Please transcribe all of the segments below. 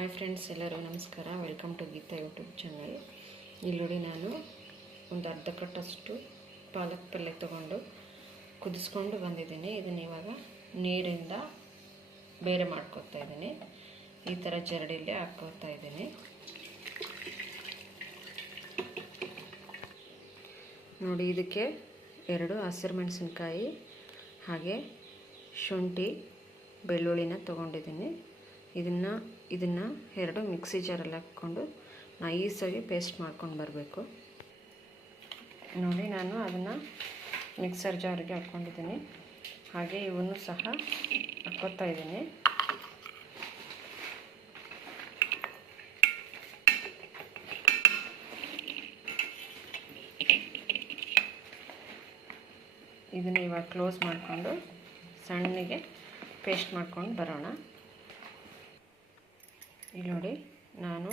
Hi friends, ಎಲ್ಲರೂ ನಮಸ್ಕಾರ. Welcome to Geetha YouTube channel ಇಲ್ಲಿ ನೋಡಿ ನಾನು ಒಂದು ಅರ್ಧ ಕಟ್ಟಷ್ಟು ಪಾಲಕ್ ಪಲ್ಯ ತೊಗೊಂಡು ಕುದಿಸ್ಕೊಂಡು ಬಂದಿದ್ದೀನಿ. ಇದನ್ನು ಇವಾಗ ನೀರಿಂದ ಬೇರೆ ಮಾಡ್ಕೊತಾ ಇದ್ದೀನಿ. ಈ ಥರ ಜರಡಿಲ್ಲೇ ಹಾಕ್ಕೋತಾ ಇದ್ದೀನಿ. ನೋಡಿ, ಇದಕ್ಕೆ ಎರಡು ಹಸಿರು ಮೆಣಸಿನ್ಕಾಯಿ, ಹಾಗೆ ಶುಂಠಿ, ಬೆಳ್ಳುಳ್ಳಿನ ತೊಗೊಂಡಿದ್ದೀನಿ. ಇದನ್ನು ಇದನ್ನು ಎರಡು ಮಿಕ್ಸಿ ಜಾರಲ್ಲಿ ಹಾಕ್ಕೊಂಡು ನೈಸಾಗಿ ಪೇಸ್ಟ್ ಮಾಡ್ಕೊಂಡು ಬರಬೇಕು. ನೋಡಿ, ನಾನು ಅದನ್ನು ಮಿಕ್ಸರ್ ಜಾರಿಗೆ ಹಾಕ್ಕೊಂಡಿದ್ದೀನಿ ಹಾಗೆ ಇವನ್ನು ಸಹ ಹಾಕ್ಕೊತಾ ಇದ್ದೀನಿ. ಇದನ್ನು ಇವಾಗ ಕ್ಲೋಸ್ ಮಾಡಿಕೊಂಡು ಸಣ್ಣಗೆ ಪೇಸ್ಟ್ ಮಾಡ್ಕೊಂಡು ಬರೋಣ. ಇಲ್ಲಿ ನೋಡಿ, ನಾನು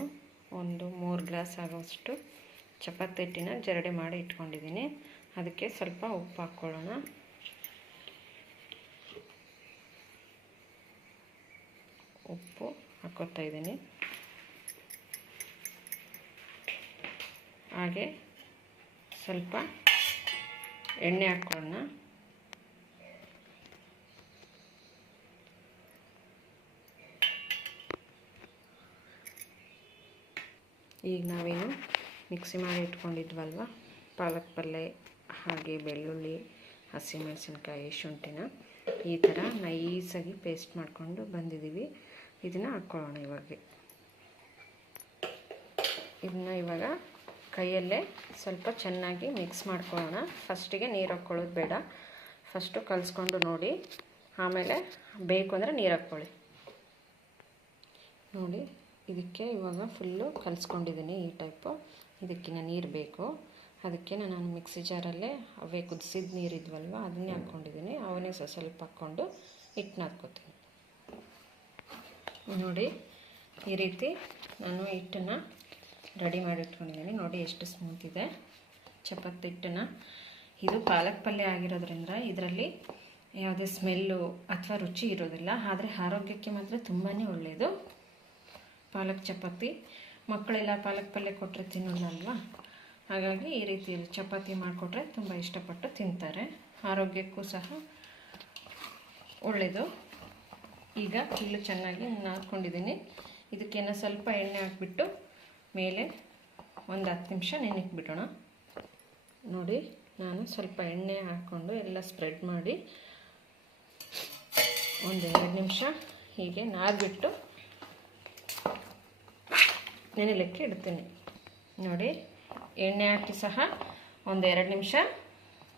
ಒಂದು ಮೂರು ಗ್ಲಾಸ್ ಆಗೋಷ್ಟು ಚಪಾತಿ ಹಿಟ್ಟಿನ ಜರಡಿ ಮಾಡಿ ಇಟ್ಕೊಂಡಿದ್ದೀನಿ. ಅದಕ್ಕೆ ಸ್ವಲ್ಪ ಉಪ್ಪು ಹಾಕ್ಕೊಳ್ಳೋಣ. ಉಪ್ಪು ಹಾಕೋತಾ ಇದ್ದೀನಿ. ಹಾಗೆ ಸ್ವಲ್ಪ ಎಣ್ಣೆ ಹಾಕ್ಕೊಳ್ಳೋಣ. ಈಗ ನಾವೇನು ಮಿಕ್ಸಿ ಮಾಡಿ ಇಟ್ಕೊಂಡಿದ್ವಲ್ವ? ಪಾಲಕ್ ಪಲ್ಯ ಹಾಗೆ ಬೆಳ್ಳುಳ್ಳಿ ಹಸಿಮೆಣಸಿನ್ಕಾಯಿ ಶುಂಠಿನ ಈ ಥರ ನೈಸಾಗಿ ಪೇಸ್ಟ್ ಮಾಡಿಕೊಂಡು ಬಂದಿದ್ದೀವಿ. ಇದನ್ನು ಹಾಕ್ಕೊಳ್ಳೋಣ ಇವಾಗ. ಇದನ್ನ ಇವಾಗ ಕೈಯಲ್ಲೇ ಸ್ವಲ್ಪ ಚೆನ್ನಾಗಿ ಮಿಕ್ಸ್ ಮಾಡ್ಕೊಳ್ಳೋಣ. ಫಸ್ಟಿಗೆ ನೀರು ಹಾಕ್ಕೊಳ್ಳೋದು ಬೇಡ. ಫಸ್ಟು ಕಲಿಸ್ಕೊಂಡು ನೋಡಿ. ಆಮೇಲೆ ಬೇಕು ಅಂದರೆ ನೀರು ಹಾಕ್ಕೊಳ್ಳಿ. ನೋಡಿ. ಇದಕ್ಕೆ ಇವಾಗ ಫುಲ್ಲು ಕಲಿಸ್ಕೊಂಡಿದ್ದೀನಿ ಈ ಟೈಪು ಇದಕ್ಕಿನ್ನ ನೀರು ಬೇಕು. ಅದಕ್ಕೆ ನಾನು ಮಿಕ್ಸಿ ಜಾರಲ್ಲೇ ಅವೇ ಕುದಿಸಿದ ನೀರಿದ್ವಲ್ವ ಅದನ್ನೇ ಹಾಕ್ಕೊಂಡಿದ್ದೀನಿ ಅವನ್ನೇ ಸ್ವಲ್ಪ ಸ್ವಲ್ಪ ಹಾಕ್ಕೊಂಡು ಹಿಟ್ಟನ್ನ ಹಾಕ್ಕೋತೀನಿ. ನೋಡಿ, ಈ ರೀತಿ ನಾನು ಹಿಟ್ಟನ್ನು ರೆಡಿ ಮಾಡಿ ಇಟ್ಕೊಂಡಿದ್ದೀನಿ ನೋಡಿ ಎಷ್ಟು ಸ್ಮೂತ್ ಇದೆ. ಚಪಾತಿ ಹಿಟ್ಟನ್ನು. ಇದು ಪಾಲಕ್ ಪಲ್ಯ ಆಗಿರೋದ್ರಿಂದ ಇದರಲ್ಲಿ ಯಾವುದೇ ಸ್ಮೆಲ್ಲು ಅಥವಾ ರುಚಿ ಇರೋದಿಲ್ಲ. ಆದರೆ ಆರೋಗ್ಯಕ್ಕೆ ಮಾತ್ರ ತುಂಬಾ ಒಳ್ಳೆಯದು ಪಾಲಕ್ ಚಪಾತಿ. ಮಕ್ಕಳೆಲ್ಲ ಪಾಲಕ್ ಪಲ್ಯ ಕೊಟ್ಟರೆ ತಿನ್ನೋಲ್ಲ ಅಲ್ವಾ ಹಾಗಾಗಿ ಈ ರೀತಿಯಲ್ಲಿ ಚಪಾತಿ ಮಾಡಿಕೊಟ್ರೆ ತುಂಬ ಇಷ್ಟಪಟ್ಟು ತಿಂತಾರೆ. ಆರೋಗ್ಯಕ್ಕೂ ಸಹ ಒಳ್ಳೆಯದು ಈಗ ಫುಲ್ಲು ಚೆನ್ನಾಗಿ ನಾದ್ಕೊಂಡಿದ್ದೀನಿ. ಇದಕ್ಕೇನೋ ಸ್ವಲ್ಪ ಎಣ್ಣೆ ಹಾಕ್ಬಿಟ್ಟು ಮೇಲೆ ಒಂದು ಹತ್ತು ನಿಮಿಷ ನೆನಕ್ಕೆ ಬಿಡೋಣ ನೋಡಿ, ನಾನು ಸ್ವಲ್ಪ ಎಣ್ಣೆ ಹಾಕ್ಕೊಂಡು ಎಲ್ಲ ಸ್ಪ್ರೆಡ್ ಮಾಡಿ ಒಂದು ಎರಡು ನಿಮಿಷ ಹೀಗೆ ನಾದ್ಬಿಟ್ಟು ನೆನೆಲಿಕ್ಕೆ ಇಡ್ತೀನಿ. ನೋಡಿ, ಎಣ್ಣೆ ಹಾಕಿ ಸಹ ಒಂದು ಎರಡು ನಿಮಿಷ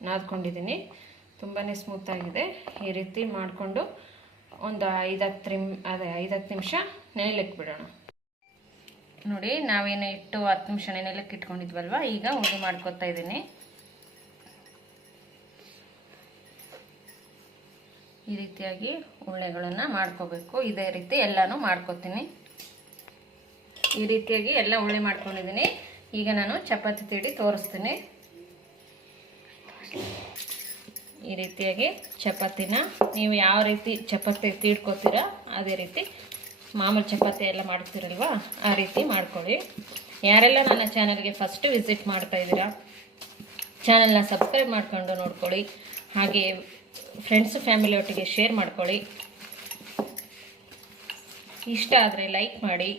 ನಾದ್ಕೊಂಡಿದ್ದೀನಿ. ತುಂಬಾ ಸ್ಮೂತಾಗಿದೆ ಈ ರೀತಿ ಮಾಡಿಕೊಂಡು ಒಂದು ಐದು ಹತ್ತು ನಿಮ್, ಅದೇ ಐದು ನಿಮಿಷ ನೆನೆಲಿಕ್ಕೆ ಬಿಡೋಣ. ನೋಡಿ, ನಾವೇನು ಇಟ್ಟು ಹತ್ತು ನಿಮಿಷ ನೆನೆಲಿಕ್ಕೆ ಇಟ್ಕೊಂಡಿದ್ವಲ್ವ? ಈಗ ಉಂಡೆ ಮಾಡ್ಕೊತಾ ಇದ್ದೀನಿ. ಈ ರೀತಿಯಾಗಿ ಉಳ್ಳೆಗಳನ್ನು ಮಾಡ್ಕೋಬೇಕು. ಇದೇ ರೀತಿ ಎಲ್ಲನೂ ಮಾಡ್ಕೊತೀನಿ. ಈ ರೀತಿಯಾಗಿ ಎಲ್ಲ ಉಳ್ಳಿ ಮಾಡ್ಕೊಂಡಿದ್ದೀನಿ. ಈಗ ನಾನು ಚಪಾತಿ ತೀಡಿ ತೋರಿಸ್ತೀನಿ. ಈ ರೀತಿಯಾಗಿ ಚಪಾತಿನ ನೀವು ಯಾವ ರೀತಿ ಚಪಾತಿ ತೀಡ್ಕೋತೀರಾ, ಅದೇ ರೀತಿ ಮಾಮೂಲು ಚಪಾತಿ ಎಲ್ಲ ಮಾಡ್ತೀರಲ್ವ, ಆ ರೀತಿ ಮಾಡ್ಕೊಳ್ಳಿ. ಯಾರೆಲ್ಲ ನನ್ನ ಚಾನಲ್ಗೆ ಫಸ್ಟ್ ವಿಸಿಟ್ ಮಾಡ್ತಾ ಇದ್ದೀರಾ, ಚಾನಲ್ನ ಸಬ್ಸ್ಕ್ರೈಬ್ ಮಾಡ್ಕೊಂಡು ನೋಡ್ಕೊಳ್ಳಿ. ಹಾಗೆ ಫ್ರೆಂಡ್ಸ್ ಫ್ಯಾಮಿಲಿ ಒಟ್ಟಿಗೆ ಶೇರ್ ಮಾಡ್ಕೊಳ್ಳಿ. ಇಷ್ಟ ಆದರೆ ಲೈಕ್ ಮಾಡಿ.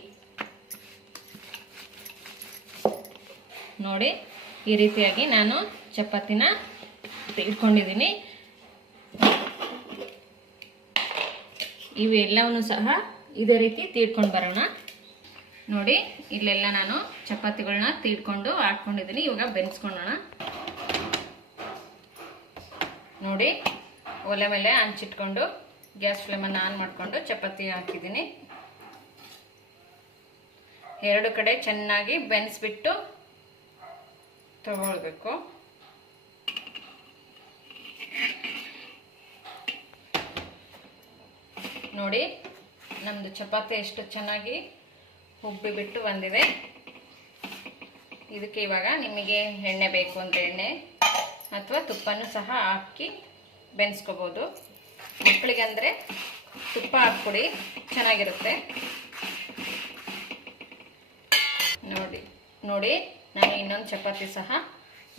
ನೋಡಿ ಈ ರೀತಿಯಾಗಿ ನಾನು ಚಪಾತಿನ ಇಟ್ಕೊಂಡಿದ್ದೀನಿ. ಇವು ಎಲ್ಲವನ್ನು ಸಹ ಇದೇ ರೀತಿ ತೀಡ್ಕೊಂಡು ಬರೋಣ. ನೋಡಿ, ಇಲ್ಲೆಲ್ಲ ನಾನು ಚಪಾತಿಗಳನ್ನ ತೀಡ್ಕೊಂಡು ಹಾಕ್ಕೊಂಡಿದ್ದೀನಿ ಇವಾಗ ಬೆನ್ಸ್ಕೊಳ್ಳೋಣ ನೋಡಿ, ಒಲೆ ಮೇಲೆ ಹಂಚಿಟ್ಕೊಂಡು ಗ್ಯಾಸ್ ಫ್ಲೇಮನ್ನು ಆನ್ ಮಾಡಿಕೊಂಡು ಚಪಾತಿ ಹಾಕಿದ್ದೀನಿ. ಎರಡು ಕಡೆ ಚೆನ್ನಾಗಿ ಬೆನ್ಸ್ಬಿಟ್ಟು ತಗೊಳ್ಬೇಕು. ನೋಡಿ ನಮ್ಮದು ಚಪಾತಿ ಎಷ್ಟು ಚೆನ್ನಾಗಿ ಉಬ್ಬಿ ಬಿಟ್ಟು ಬಂದಿದೆ. ಇದಕ್ಕೆ ಇವಾಗ ನಿಮಗೆ ಎಣ್ಣೆ ಬೇಕು ಅಂದರೆ ಎಣ್ಣೆ ಅಥವಾ ತುಪ್ಪನೂ ಸಹ ಹಾಕಿ ಬೆನ್ಸ್ಕೋಬೋದು. ಮಕ್ಕಳಿಗೆ ಅಂದರೆ ತುಪ್ಪ ಹಾಕ್ಕೊಡಿ, ಚೆನ್ನಾಗಿರುತ್ತೆ. ನೋಡಿ ನೋಡಿ. ನಾನು ಇನ್ನೊಂದು ಚಪಾತಿ ಸಹ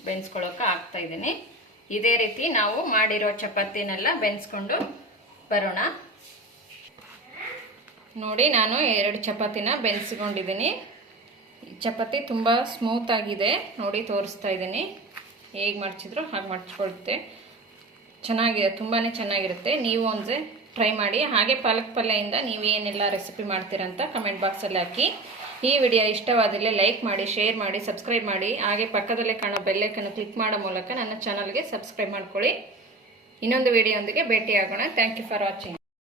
ಬೆನ್ಸ್ಕೊಳ್ಳೋಕೆ ಆಗ್ತಾ ಇದ್ದೀನಿ. ಇದೇ ರೀತಿ ನಾವು ಮಾಡಿರೋ ಚಪಾತಿನೆಲ್ಲ ಬೆನ್ಸ್ಕೊಂಡು ಬರೋಣ. ನೋಡಿ, ನಾನು ಎರಡು ಚಪಾತಿನ ಬೆನ್ಸ್ಕೊಂಡಿದ್ದೀನಿ. ಚಪಾತಿ ತುಂಬ ಸ್ಮೂತ್ ಆಗಿದೆ. ನೋಡಿ, ತೋರಿಸ್ತಾ ಇದ್ದೀನಿ. ಹೇಗೆ ಮಡ್ಚಿದ್ರು ಹಾಗೆ ಮಡ್ಚ್ಕೊಳುತ್ತೆ ಚೆನ್ನಾಗಿದೆ ತುಂಬಾ ಚೆನ್ನಾಗಿರುತ್ತೆ. ನೀವು ಒಂದು ಟ್ರೈ ಮಾಡಿ. ಹಾಗೆ ಪಾಲಕ್ ಪಲ್ಯದಿಂದ ನೀವೇನೆಲ್ಲ ರೆಸಿಪಿ ಮಾಡ್ತೀರಂತ ಕಮೆಂಟ್ ಬಾಕ್ಸಲ್ಲಿ ಹಾಕಿ. ಈ ವಿಡಿಯೋ ಇಷ್ಟವಾದಲ್ಲಿ ಲೈಕ್ ಮಾಡಿ, ಶೇರ್ ಮಾಡಿ, ಸಬ್ಸ್ಕ್ರೈಬ್ ಮಾಡಿ. ಹಾಗೆ ಪಕ್ಕದಲ್ಲೇ ಕಾಣೋ ಬೆಲ್ಲೈಕನ್ನು ಕ್ಲಿಕ್ ಮಾಡೋ ಮೂಲಕ ನನ್ನ ಚಾನಲ್ಗೆ ಸಬ್ಸ್ಕ್ರೈಬ್ ಮಾಡ್ಕೊಳ್ಳಿ. ಇನ್ನೊಂದು ವಿಡಿಯೋದೊಂದಿಗೆ ಭೇಟಿಯಾಗೋಣ. Thank you for watching